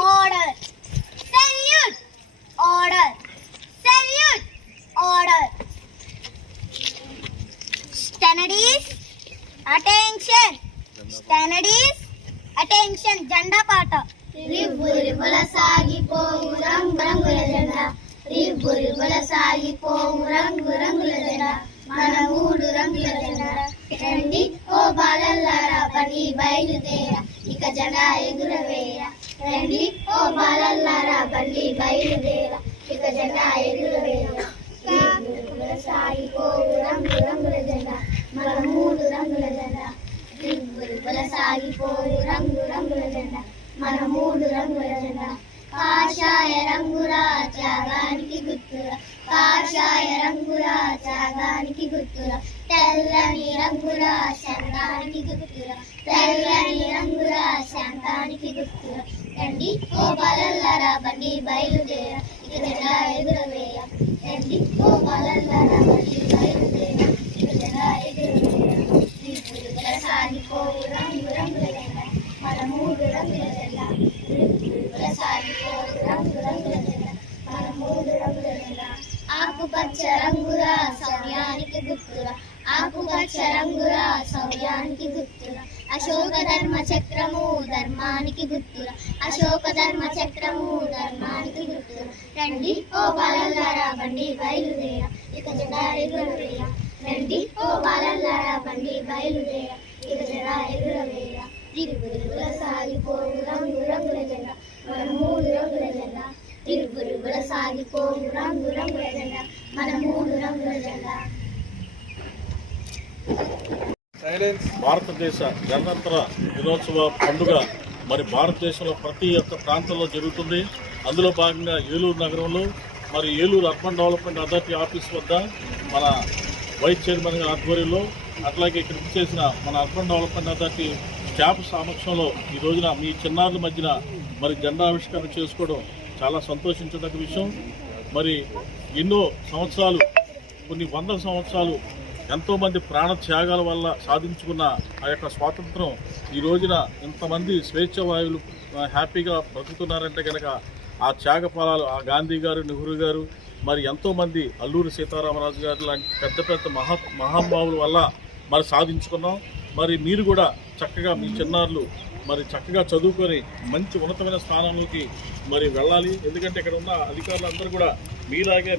Order. Salute. Order. Salute. Order. Standardies. Attention. Standardies. Attention. Janda pata. రివ్వు సాగిపోవు రంగు రంగుల జెండా. రివ్వు సాగిపోవు రంగు రంగుల జెండా. మన మూడు రంగుల జెండా. రండి ఓ బాలల్లారా పని బయలుదేరా. ఇక జెండా ఎగురవేయ రండి ఓ బాలల్లారా బండి బయలుదేరా. ఇక జెండా ఎగురవేయ సాగిపోవు రంగు రంగుల జెండా. మన మూడు రంగుల జెండా. రివ్వుల సాగిపోవు రంగు రంగు మన మూడు రంగుల జెండా కాషాయ రంగురా త్యాగానికి గుర్తురా కాషాయ రంగురా త్యాగానికి గుర్తురా తెల్లని రంగురా శాంతానికి గుర్తురా తెల్లని రంగురా శాంతానికి గుర్తురా రండి ఓ బలల్లరా బండి బయలుదేర. ఇక జెండా ఎగురవేయ రండి ఓ బలల్లరా బండి బయలుదేర. ఇక జెండా ఎగురవేయ రిపులుగల సాగిపోవు రంగు రంగుల జెండా మన మూడు రంగుల ఆకుపచ్చ రంగురా సౌర్యానికి గుర్తురా ఆకుపచ్చ రంగురా సౌర్యానికి గుర్తురా అశోక ధర్మ చక్రము ధర్మానికి గుర్తురా అశోక ధర్మ చక్రము ధర్మానికి గుర్తురా రండి ఓ బాలల్లారా బండి బయలుదేరా. ఇక జెండా ఎగురవేయ రండి ఓ బాలల్లారా బండి బయలుదేరా. ఇక జెండా ఎగురవేయ తిరుగురుగుల సాగిపోవు రంగు రంగుల జెండా. మన మూడు రంగుల జెండా. తిరుగురుగుల సాగిపోవు రంగు రంగుల జెండా. భారతదేశ గణతంత్ర దినోత్సవ పండుగ మరి భారతదేశంలో ప్రతి ఒక్క ప్రాంతంలో జరుగుతుంది. అందులో భాగంగా ఏలూరు నగరంలో మరి Eluru urban development authority office వద్ద మన వైస్ చైర్మన్ గారి ఆధ్వర్యంలో అట్లాగే ఇక్కడ చేసిన మన అర్బన్ డెవలప్మెంట్ అథారిటీ స్టాఫ్ సమక్షంలో ఈ రోజున మీ చిన్నారుల మధ్యన మరి జెండా ఆవిష్కరణ చేసుకోవడం చాలా సంతోషించదగ్గ విషయం. మరి ఎన్నో సంవత్సరాలు కొన్ని వందల సంవత్సరాలు ఎంతోమంది ప్రాణ త్యాగాల వల్ల సాధించుకున్న ఆ యొక్క స్వాతంత్రం ఈ రోజున ఇంతమంది స్వేచ్ఛవాయువులు హ్యాపీగా బ్రతుకుతున్నారంటే కనుక ఆ త్యాగ ఫలాలు ఆ గాంధీ గారు నెహ్రూ గారు మరి ఎంతోమంది అల్లూరి సీతారామరాజు గారు లాంటి పెద్ద పెద్ద మహా మహానుభావుల వల్ల మరి సాధించుకున్నాం. మరి మీరు కూడా చక్కగా మీ చిన్నారులు మరి చక్కగా చదువుకొని మంచి ఉన్నతమైన స్థానంలోకి మరి వెళ్ళాలి. ఎందుకంటే ఇక్కడ ఉన్న అధికారులందరూ కూడా మీలాగే